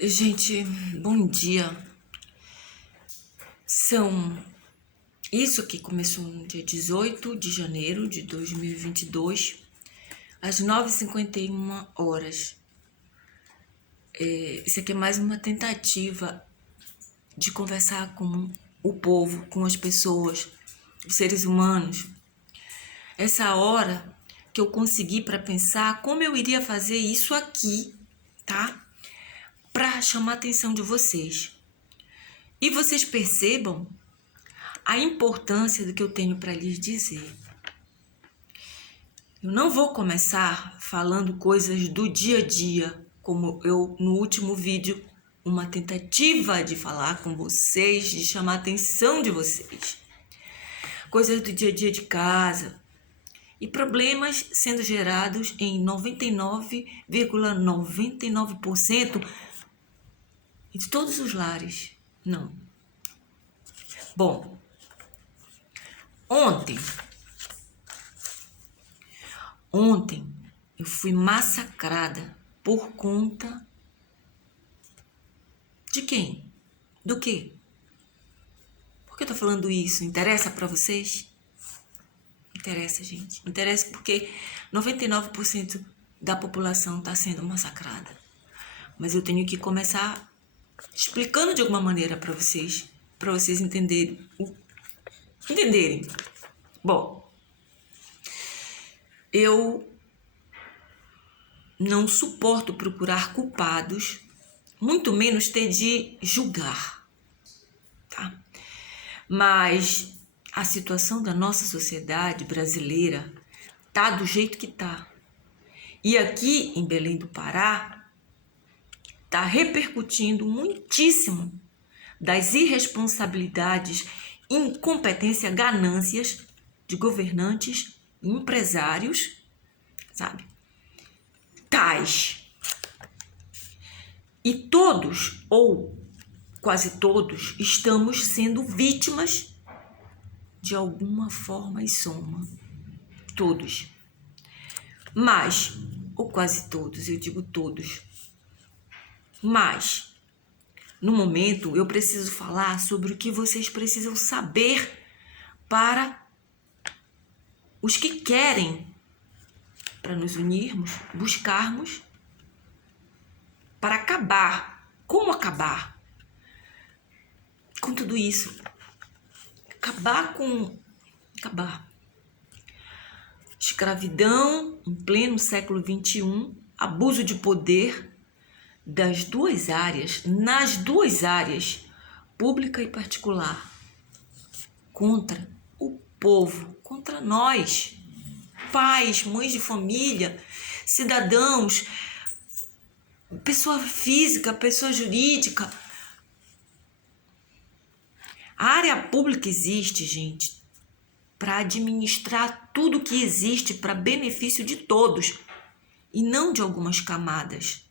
Gente, bom dia. Isso aqui começou no dia 18 de janeiro de 2022, às 9h51. Isso aqui é mais uma tentativa de conversar com o povo, com as pessoas, os seres humanos. Essa hora que eu consegui para pensar como eu iria fazer isso aqui, tá? Para chamar a atenção de vocês. E vocês percebam a importância do que eu tenho para lhes dizer. Eu não vou começar falando coisas do dia a dia, como eu no último vídeo, uma tentativa de falar com vocês, de chamar a atenção de vocês. Coisas do dia a dia de casa e problemas sendo gerados em 99,99% de todos os lares. Não. Bom, Ontem eu fui massacrada por conta de quem? Do quê? Por que eu tô falando isso? Interessa pra vocês? Interessa, gente. Interessa porque 99% da população tá sendo massacrada. Mas eu tenho que começar explicando de alguma maneira pra vocês entenderem. Bom, eu não suporto procurar culpados, muito menos ter de julgar, tá? Mas a situação da nossa sociedade brasileira tá do jeito que tá. E aqui em Belém do Pará tá repercutindo muitíssimo das irresponsabilidades, incompetência, ganâncias de governantes, empresários, sabe? Tais. E todos, ou quase todos, estamos sendo vítimas de alguma forma e soma. Todos. Mas, ou quase todos, eu digo todos. Mas, no momento, eu preciso falar sobre o que vocês precisam saber para os que querem, para nos unirmos, buscarmos, para acabar. Como acabar com tudo isso? Acabar. Escravidão em pleno século XXI, abuso de poder das duas áreas, nas duas áreas, pública e particular, contra o povo, contra nós, pais, mães de família, cidadãos, pessoa física, pessoa jurídica. A área pública existe, gente, para administrar tudo que existe para benefício de todos e não de algumas camadas,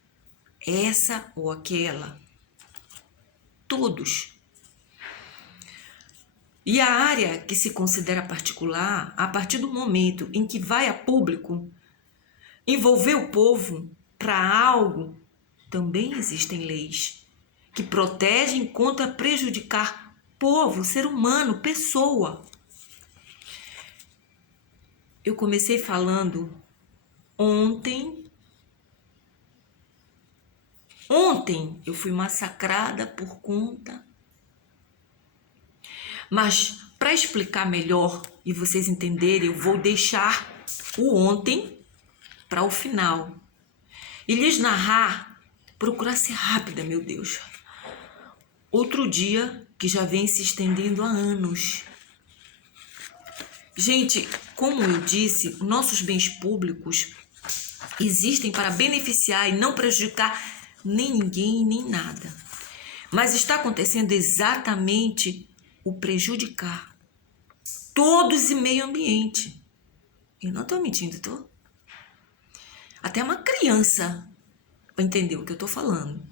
essa ou aquela, todos. E a área que se considera particular, a partir do momento em que vai a público, envolver o povo para algo, também existem leis que protegem contra prejudicar povo, ser humano, pessoa. Eu comecei falando ontem eu fui massacrada por conta. Mas para explicar melhor e vocês entenderem, eu vou deixar o ontem para o final. E lhes narrar, procurar ser rápida, meu Deus. Outro dia que já vem se estendendo há anos. Gente, como eu disse, nossos bens públicos existem para beneficiar e não prejudicar nem ninguém nem nada. Mas está acontecendo exatamente o prejudicar todos e meio ambiente. Eu não estou mentindo, tô? Até uma criança vai entender o que eu estou falando.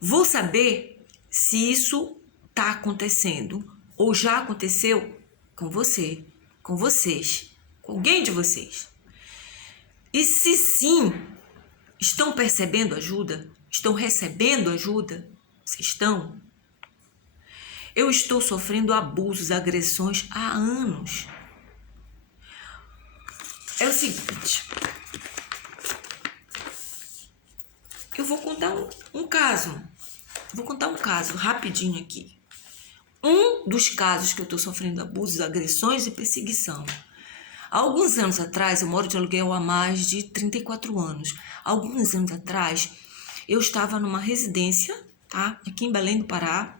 Vou saber se isso está acontecendo ou já aconteceu com você, com vocês, com alguém de vocês. E se sim, Estão percebendo ajuda? Estão recebendo ajuda? Vocês estão? Eu estou sofrendo abusos, agressões há anos. É o seguinte, eu vou contar um caso. Vou contar um caso rapidinho aqui. Um dos casos que eu estou sofrendo abusos, agressões e perseguição. Há alguns anos atrás, eu moro de aluguel há mais de 34 anos. Há alguns anos atrás, eu estava numa residência, tá? Aqui em Belém do Pará.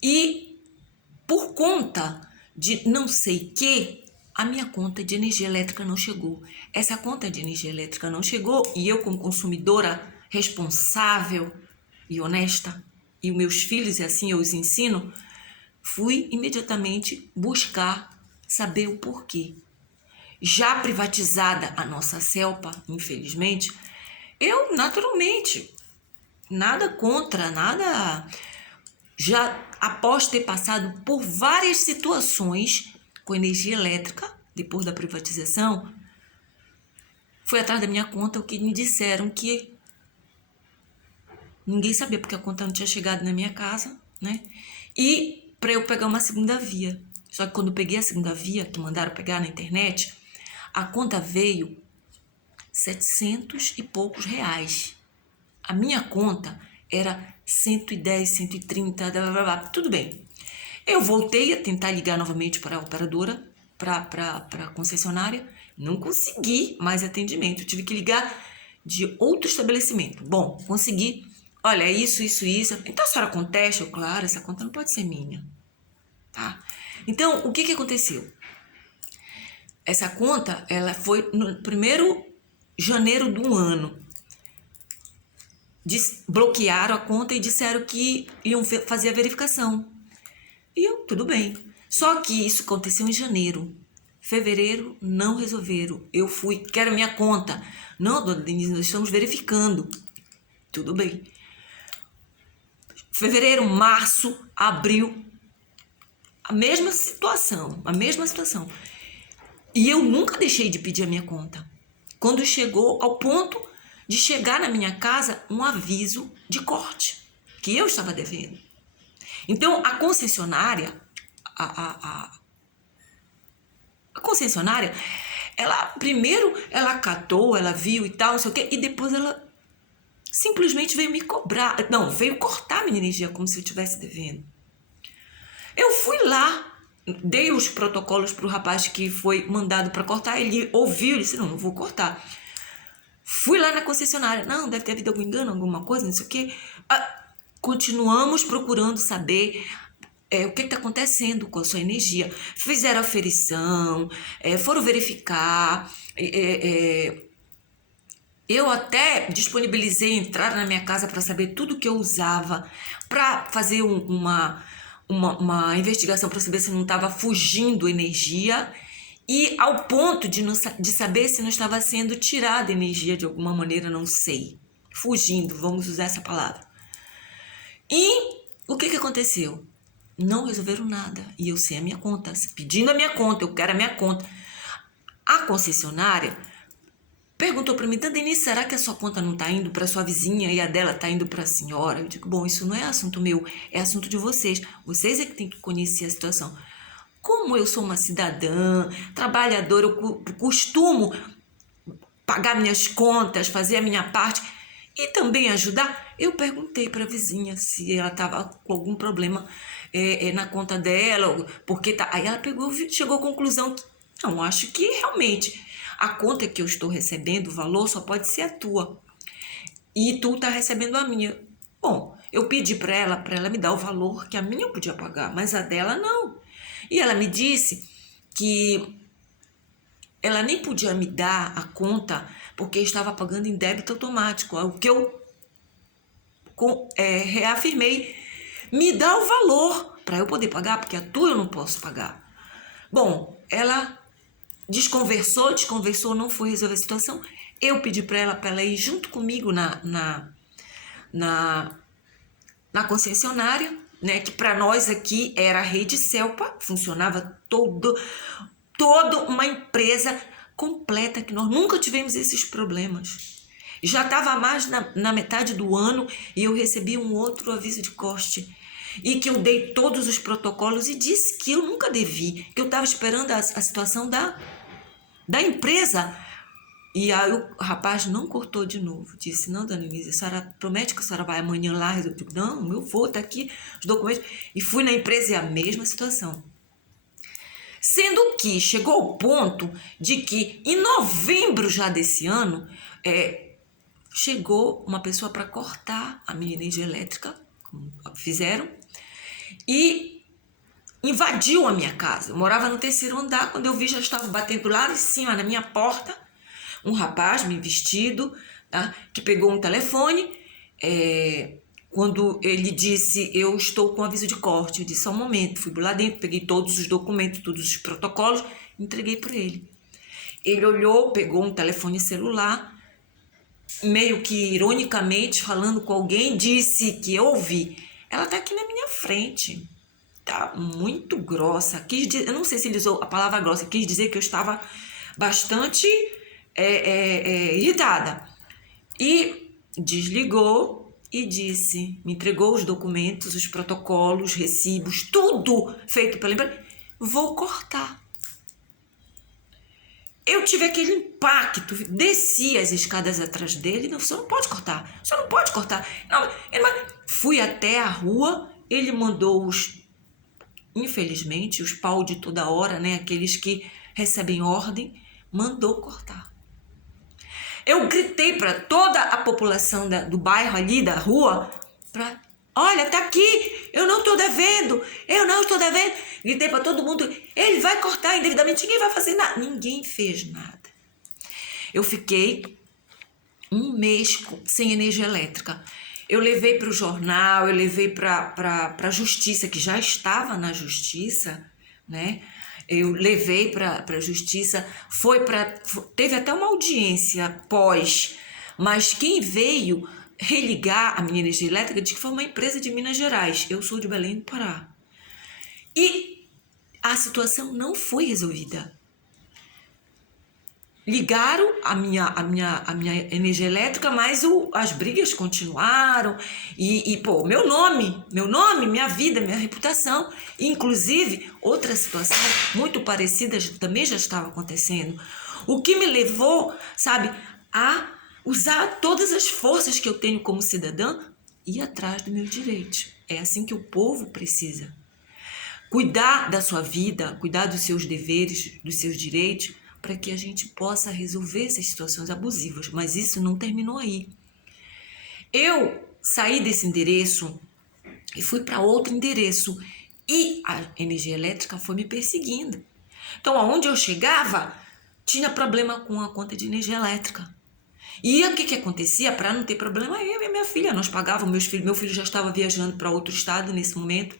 E por conta de não sei que, a minha conta de energia elétrica não chegou. Essa conta de energia elétrica não chegou e eu, como consumidora responsável e honesta, e os meus filhos, e assim eu os ensino, fui imediatamente buscar saber o porquê. Já privatizada a nossa CELPA, infelizmente, eu naturalmente, nada contra, nada... Já após ter passado por várias situações com energia elétrica, depois da privatização, fui atrás da minha conta, o que me disseram que ninguém sabia, porque a conta não tinha chegado na minha casa, né? E para eu pegar uma segunda via. Só que quando eu peguei a segunda via, que mandaram pegar na internet, a conta veio 700 e poucos reais. A minha conta era 110, 130, blá, blá, blá. Tudo bem. Eu voltei a tentar ligar novamente para a operadora, para a concessionária. Não consegui mais atendimento. Eu tive que ligar de outro estabelecimento. Bom, consegui. Olha, isso. Então a senhora contesta? Claro, essa conta não pode ser minha. Tá? Então, o que aconteceu? Essa conta, ela foi no 1º de janeiro do ano. Bloquearam a conta e disseram que iam fazer a verificação. E eu, tudo bem. Só que isso aconteceu em janeiro. Fevereiro, não resolveram. Eu fui, quero minha conta. Não, dona Denise, nós estamos verificando. Tudo bem. Fevereiro, março, abril, a mesma situação. E eu nunca deixei de pedir a minha conta. Quando chegou ao ponto de chegar na minha casa um aviso de corte, que eu estava devendo. Então, a concessionária, a concessionária, ela primeiro, ela catou, ela viu e tal, não sei o quê, e depois ela simplesmente veio me cobrar, não, veio cortar a minha energia como se eu estivesse devendo. Eu fui lá, dei os protocolos para o rapaz que foi mandado para cortar, ele ouviu, ele disse, não vou cortar. Fui lá na concessionária, não, deve ter havido algum engano, alguma coisa, não sei o quê. Continuamos procurando saber o que está acontecendo com a sua energia. Fizeram aferição, foram verificar. Eu até disponibilizei entrar na minha casa para saber tudo que eu usava, para fazer uma investigação para saber se não estava fugindo energia. E ao ponto de saber se não estava sendo tirada energia de alguma maneira, não sei. Fugindo, vamos usar essa palavra. E o que aconteceu? Não resolveram nada. E eu sei a minha conta, pedindo a minha conta, eu quero a minha conta. A concessionária perguntou para mim, Denise, será que a sua conta não está indo para sua vizinha e a dela está indo para a senhora? Eu digo, bom, isso não é assunto meu, é assunto de vocês. Vocês é que têm que conhecer a situação. Como eu sou uma cidadã, trabalhadora, eu costumo pagar minhas contas, fazer a minha parte e também ajudar, eu perguntei para a vizinha se ela estava com algum problema na conta dela, porque tá. Aí ela chegou à conclusão que não, acho que realmente a conta que eu estou recebendo, o valor só pode ser a tua e tu tá recebendo a minha. Bom, eu pedi para ela me dar o valor que a minha eu podia pagar, mas a dela não. E ela me disse que ela nem podia me dar a conta porque estava pagando em débito automático. O que eu reafirmei, me dá o valor para eu poder pagar, porque a tua eu não posso pagar. Bom, ela desconversou, não foi resolver a situação. Eu pedi para ela ir junto comigo na concessionária, né, que para nós aqui era a rede CELPA, funcionava toda uma empresa completa, que nós nunca tivemos esses problemas. Já estava mais na metade do ano e eu recebi um outro aviso de corte. E que eu dei todos os protocolos e disse que eu nunca devi, que eu estava esperando a situação da empresa. E aí o rapaz não cortou de novo. Disse, não, dona Inês, a senhora promete que a senhora vai amanhã lá? Eu digo, não, eu vou, tá aqui os documentos. E fui na empresa e a mesma situação. Sendo que chegou ao ponto de que em novembro já desse ano, chegou uma pessoa para cortar a minha energia elétrica, como fizeram, e invadiu a minha casa. Eu morava no 3º andar, quando eu vi já estava batendo lá em cima na minha porta, um rapaz bem vestido, tá, que pegou um telefone, quando ele disse, eu estou com aviso de corte, eu disse, só um momento, fui lá dentro, peguei todos os documentos, todos os protocolos, entreguei para ele. Ele olhou, pegou um telefone celular, meio que ironicamente falando com alguém, disse que eu ouvi, ela tá aqui na minha frente, tá muito grossa, eu não sei se ele usou a palavra grossa, quis dizer que eu estava bastante irritada, e desligou e disse, me entregou os documentos, os protocolos, recibos, tudo feito pela empresa, vou cortar. Eu tive aquele impacto, desci as escadas atrás dele, não, você não pode cortar, você não pode cortar. Não, fui até a rua, ele mandou infelizmente, os pau de toda hora, né, aqueles que recebem ordem, mandou cortar. Eu gritei para toda a população do bairro ali, da rua, olha, tá aqui, eu não estou devendo. Gritei para todo mundo, ele vai cortar indevidamente, ninguém vai fazer nada. Ninguém fez nada. Eu fiquei um mês sem energia elétrica. Eu levei para o jornal, eu levei para a justiça, que já estava na justiça, né? Eu levei para a justiça, teve até uma audiência pós, mas quem veio religar a minha energia elétrica disse que foi uma empresa de Minas Gerais. Eu sou de Belém do Pará. E a situação não foi resolvida. Ligaram a minha energia elétrica, mas as brigas continuaram. Pô, meu nome, minha vida, minha reputação. Inclusive, outra situação muito parecida também já estava acontecendo. O que me levou, sabe, a usar todas as forças que eu tenho como cidadã e ir atrás dos meus direitos. É assim que o povo precisa. Cuidar da sua vida, cuidar dos seus deveres, dos seus direitos, para que a gente possa resolver essas situações abusivas. Mas isso não terminou aí. Eu saí desse endereço e fui para outro endereço. E a energia elétrica foi me perseguindo. Então, aonde eu chegava, tinha problema com a conta de energia elétrica. E o que acontecia? Para não ter problema, eu e minha filha, nós pagávamos, meu filho já estava viajando para outro estado nesse momento,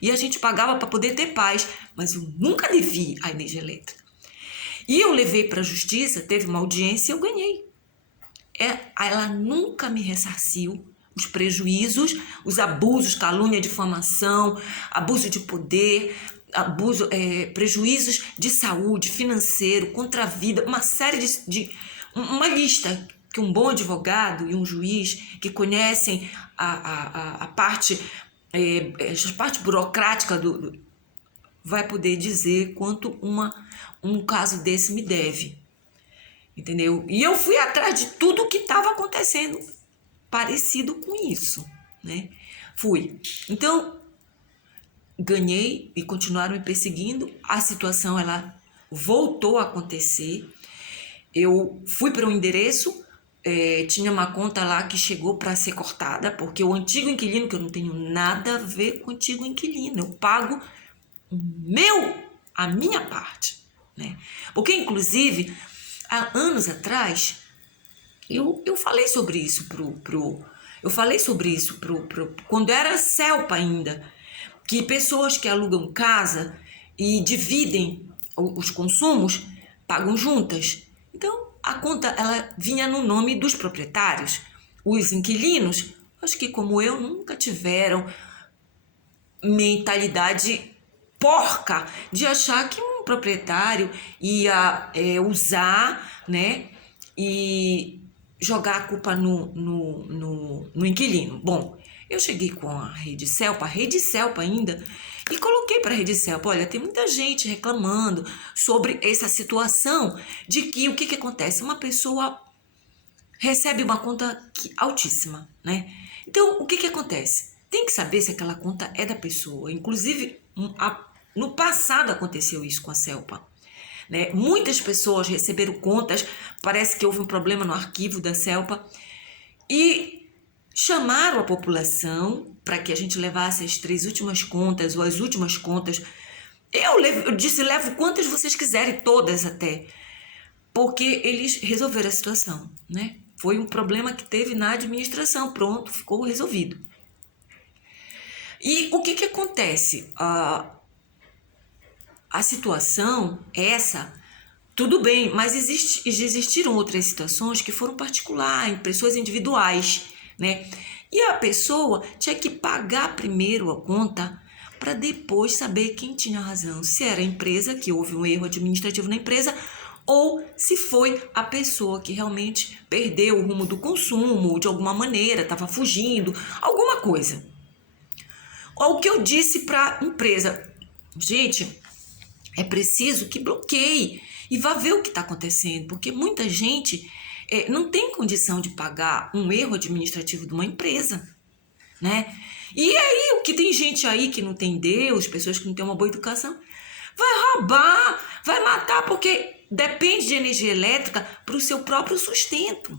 e a gente pagava para poder ter paz, mas eu nunca devi a energia elétrica. E eu levei para a justiça, teve uma audiência e eu ganhei. Ela nunca me ressarciu os prejuízos, os abusos, calúnia, difamação, abuso de poder, prejuízos de saúde, financeiro, contra a vida, uma série uma lista que um bom advogado e um juiz que conhecem a parte burocrática vai poder dizer quanto um caso desse me deve, entendeu? E eu fui atrás de tudo que estava acontecendo parecido com isso, né? Fui. Então, ganhei e continuaram me perseguindo. A situação, ela voltou a acontecer. Eu fui para um endereço, tinha uma conta lá que chegou para ser cortada, porque o antigo inquilino, que eu não tenho nada a ver com o antigo inquilino, eu pago a minha parte, né? Porque, inclusive, há anos atrás, eu falei sobre isso quando era CELPA ainda, que pessoas que alugam casa e dividem os consumos pagam juntas. Então, a conta ela vinha no nome dos proprietários. Os inquilinos, acho que como eu, nunca tiveram mentalidade porca de achar que um proprietário ia usar, né, e jogar a culpa no inquilino. Bom, eu cheguei com a Rede Celpa ainda, e coloquei para a Rede Celpa, olha, tem muita gente reclamando sobre essa situação de que o que acontece? Uma pessoa recebe uma conta altíssima, né? Então, o que acontece? Tem que saber se aquela conta é da pessoa. Inclusive, no passado aconteceu isso com a Celpa. Né? Muitas pessoas receberam contas, parece que houve um problema no arquivo da Celpa, e chamaram a população para que a gente levasse as 3 últimas contas ou as últimas contas. Eu disse, levo quantas vocês quiserem, todas até, porque eles resolveram a situação, né? Foi um problema que teve na administração, pronto, ficou resolvido. E o que acontece? A situação é essa, tudo bem, mas existiram outras situações que foram particulares, em pessoas individuais, né? E a pessoa tinha que pagar primeiro a conta para depois saber quem tinha razão, se era a empresa, que houve um erro administrativo na empresa, ou se foi a pessoa que realmente perdeu o rumo do consumo, de alguma maneira, estava fugindo, alguma coisa. O que eu disse para a empresa, gente, é preciso que bloqueie e vá ver o que está acontecendo, porque muita gente não tem condição de pagar um erro administrativo de uma empresa, né? E aí, o que tem gente aí que não tem Deus, pessoas que não têm uma boa educação, vai roubar, vai matar, porque depende de energia elétrica para o seu próprio sustento,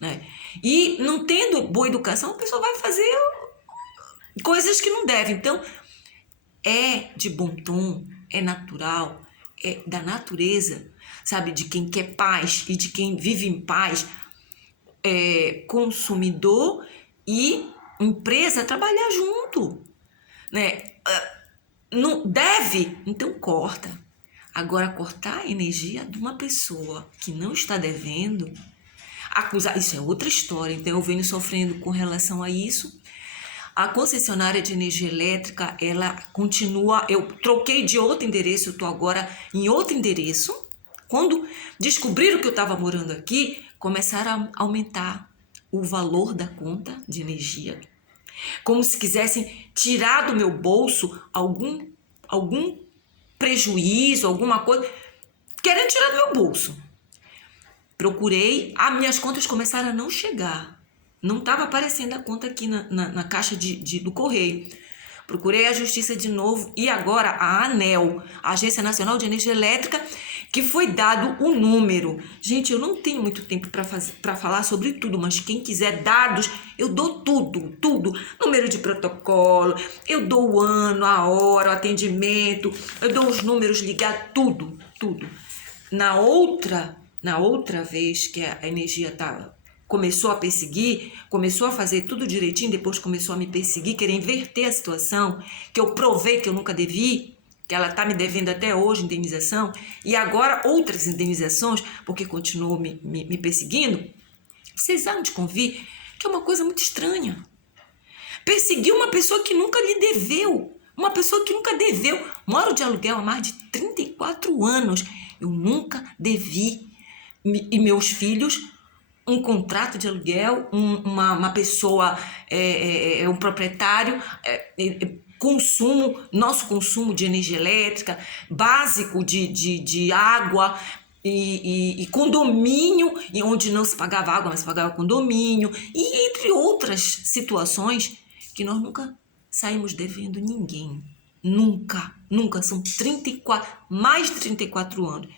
né? E não tendo boa educação, a pessoa vai fazer coisas que não deve. Então, é de bom tom, é natural, é da natureza, sabe? De quem quer paz e de quem vive em paz, consumidor e empresa trabalhar junto, né? Não deve, então corta. Agora, cortar a energia de uma pessoa que não está devendo, acusar, isso é outra história. Então, eu venho sofrendo com relação a isso. A concessionária de energia elétrica, ela continua, eu troquei de outro endereço, eu estou agora em outro endereço. Quando descobriram que eu estava morando aqui, começaram a aumentar o valor da conta de energia, como se quisessem tirar do meu bolso algum prejuízo, alguma coisa, querendo tirar do meu bolso. Procurei, as minhas contas começaram a não chegar. Não estava aparecendo a conta aqui na caixa do correio. Procurei a justiça de novo e agora a ANEEL, a Agência Nacional de Energia Elétrica, que foi dado o número. Gente, eu não tenho muito tempo para falar sobre tudo, mas quem quiser dados, eu dou tudo. Número de protocolo, eu dou o ano, a hora, o atendimento, eu dou os números ligados, tudo. Na outra vez que a energia começou a perseguir, começou a fazer tudo direitinho, depois começou a me perseguir, querer inverter a situação, que eu provei que eu nunca devi, que ela está me devendo até hoje indenização, e agora outras indenizações, porque continuou me perseguindo. Vocês hão de convir que é uma coisa muito estranha. Perseguir uma pessoa que nunca lhe deveu, moro de aluguel há mais de 34 anos, eu nunca devi, e meus filhos, um contrato de aluguel, uma pessoa, um proprietário, nosso consumo de energia elétrica, básico de água e condomínio, e onde não se pagava água, mas se pagava condomínio, e entre outras situações que nós nunca saímos devendo ninguém. Nunca. São mais de 34 anos.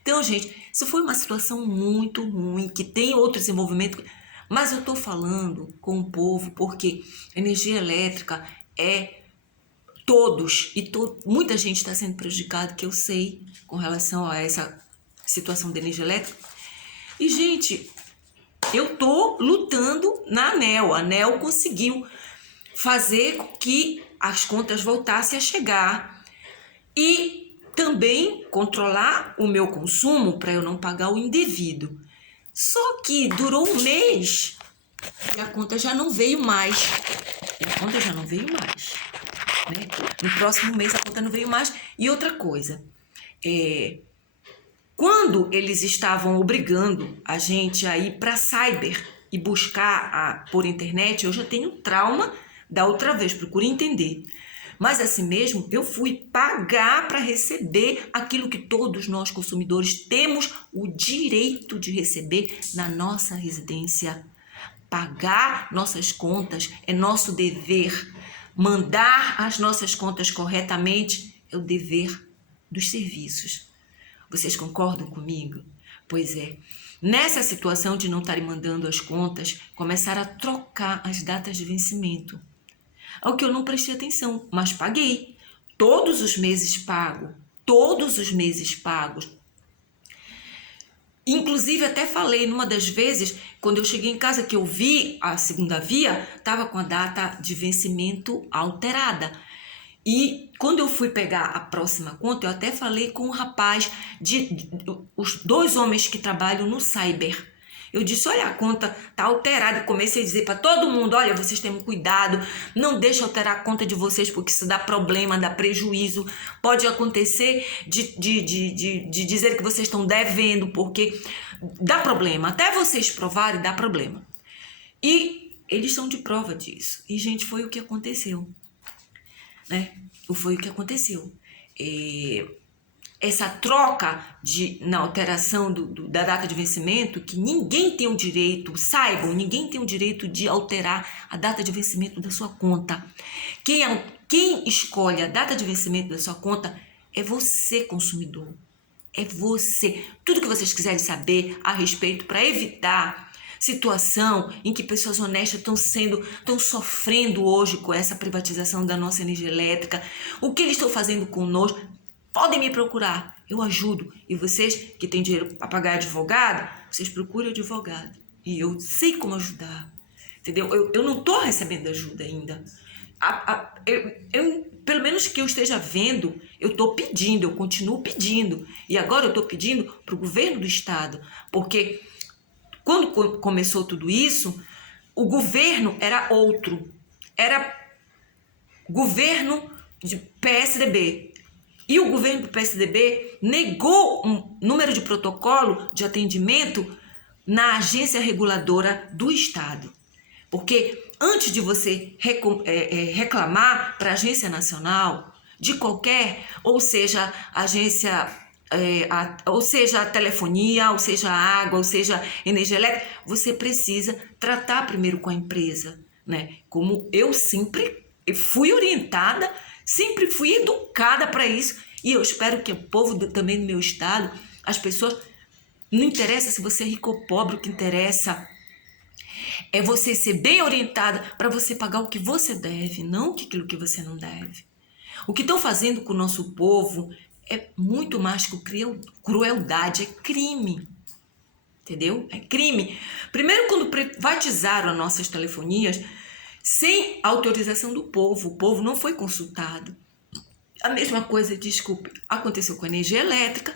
Então, gente, isso foi uma situação muito ruim, que tem outro desenvolvimento, mas eu estou falando com o povo porque energia elétrica é todos, e muita gente está sendo prejudicada, que eu sei, com relação a essa situação da energia elétrica. E, gente, eu estou lutando na ANEEL. A ANEEL conseguiu fazer com que as contas voltassem a chegar e também controlar o meu consumo para eu não pagar o indevido. Só que durou um mês e a conta já não veio mais. Né? No próximo mês a conta não veio mais. E outra coisa, Quando eles estavam obrigando a gente a ir para cyber e buscar por internet, eu já tenho trauma da outra vez, procure entender. Mas assim mesmo, eu fui pagar para receber aquilo que todos nós consumidores temos o direito de receber na nossa residência. Pagar nossas contas é nosso dever. Mandar as nossas contas corretamente é o dever dos serviços. Vocês concordam comigo? Pois é. Nessa situação de não estarem mandando as contas, começaram a trocar as datas de vencimento. Ao que eu não prestei atenção, mas paguei. Todos os meses pago. Todos os meses pagos. Inclusive, até falei numa das vezes, quando eu cheguei em casa, que eu vi a segunda via, estava com a data de vencimento alterada. E quando eu fui pegar a próxima conta, eu até falei com o rapaz, os 2 homens que trabalham no cyber. Eu disse, olha, a conta tá alterada. Comecei a dizer para todo mundo, olha, vocês tenham cuidado, não deixe alterar a conta de vocês, porque isso dá problema, dá prejuízo. Pode acontecer de dizer que vocês estão devendo, porque dá problema. Até vocês provarem, dá problema. E eles são de prova disso. E, gente, foi o que aconteceu. Né? Foi o que aconteceu. Essa troca na alteração da data de vencimento, que ninguém tem o direito, saibam, ninguém tem o direito de alterar a data de vencimento da sua conta. Quem escolhe a data de vencimento da sua conta é você, consumidor. É você. Tudo que vocês quiserem saber a respeito para evitar situação em que pessoas honestas estão sofrendo hoje com essa privatização da nossa energia elétrica, o que eles estão fazendo conosco, podem me procurar, eu ajudo. E vocês que têm dinheiro para pagar advogado, vocês procurem advogado. E eu sei como ajudar, entendeu? Eu não estou recebendo ajuda ainda. Pelo menos que eu esteja vendo, eu estou pedindo, eu continuo pedindo. E agora eu estou pedindo para o governo do estado, porque quando começou tudo isso, o governo era outro. Era governo de PSDB. E o governo do PSDB negou um número de protocolo de atendimento na agência reguladora do estado. Porque antes de você reclamar para a agência nacional, de qualquer, ou seja, agência, ou seja, telefonia, ou seja, água, ou seja, energia elétrica, você precisa tratar primeiro com a empresa, né? Como eu sempre fui orientada, sempre fui educada para isso, e eu espero que o povo também do meu estado, as pessoas, não interessa se você é rico ou pobre, o que interessa é você ser bem orientada para você pagar o que você deve, não aquilo que você não deve. O que estão fazendo com o nosso povo é muito mais que crueldade, é crime. Entendeu? É crime. Primeiro, quando privatizaram as nossas telefonias, sem autorização do povo, o povo não foi consultado. A mesma coisa, desculpe, aconteceu com a energia elétrica.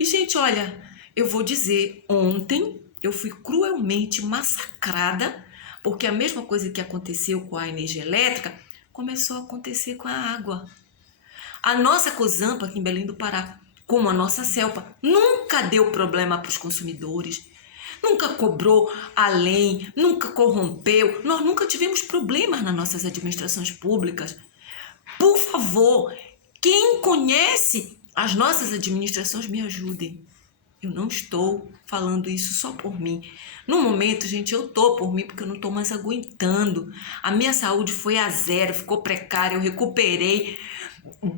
E, gente, olha, eu vou dizer, ontem eu fui cruelmente massacrada, porque a mesma coisa que aconteceu com a energia elétrica começou a acontecer com a água. A nossa Cosampa aqui em Belém do Pará, como a nossa Celpa, nunca deu problema para os consumidores, nunca cobrou além, nunca corrompeu, nós nunca tivemos problemas nas nossas administrações públicas. Por favor, quem conhece as nossas administrações, me ajudem. Eu não estou falando isso só por mim. No momento, gente, eu estou por mim porque eu não estou mais aguentando. A minha saúde foi a zero, ficou precária, eu recuperei,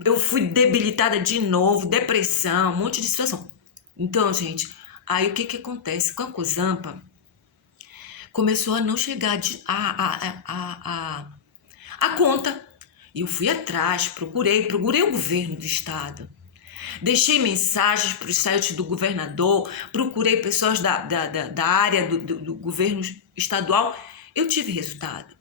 eu fui debilitada de novo, depressão, um monte de situação. Então, gente, aí o que acontece? Com a Cosampa, começou a não chegar a conta. E eu fui atrás, procurei o governo do estado. Deixei mensagens para o site do governador, procurei pessoas da área do governo estadual. Eu tive resultado.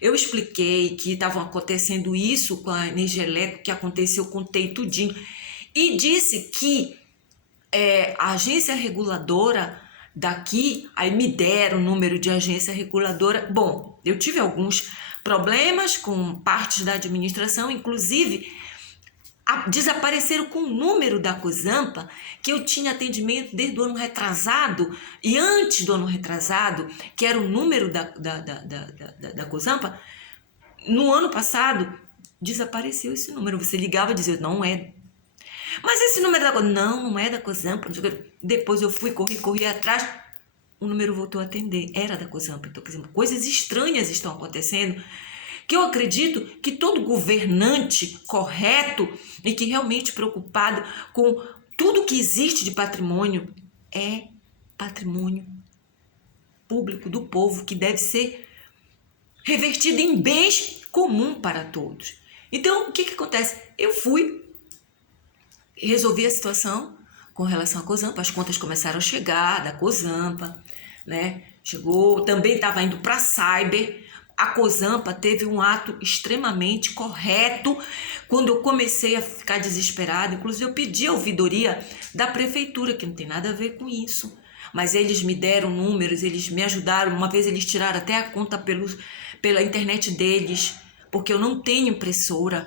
Eu expliquei que estava acontecendo isso com a energia elétrica, que aconteceu, contei tudinho. E disse que a agência reguladora daqui, aí me deram o número de agência reguladora. Bom, eu tive alguns problemas com partes da administração, inclusive desapareceram com o número da COSAMPA, que eu tinha atendimento desde o ano retrasado, e antes do ano retrasado, que era o número da COSAMPA, no ano passado, desapareceu esse número. Você ligava e dizia, não é. Mas esse número da COSAMPA, não é da COSAMPA. Depois eu fui, corri atrás, o número voltou a atender, era da COSAMPA. Então, quer dizer, coisas estranhas estão acontecendo, que eu acredito que todo governante correto e que realmente preocupado com tudo que existe de patrimônio é patrimônio público do povo, que deve ser revertido em bens comum para todos. Então, o que acontece? Eu fui, resolvi a situação com relação à COSAMPA, as contas começaram a chegar da COSAMPA, né? Chegou, também estava indo para a Cyber. A COSAMPA teve um ato extremamente correto quando eu comecei a ficar desesperada. Inclusive, eu pedi a ouvidoria da prefeitura, que não tem nada a ver com isso. Mas eles me deram números, eles me ajudaram. Uma vez eles tiraram até a conta pela internet deles, porque eu não tenho impressora.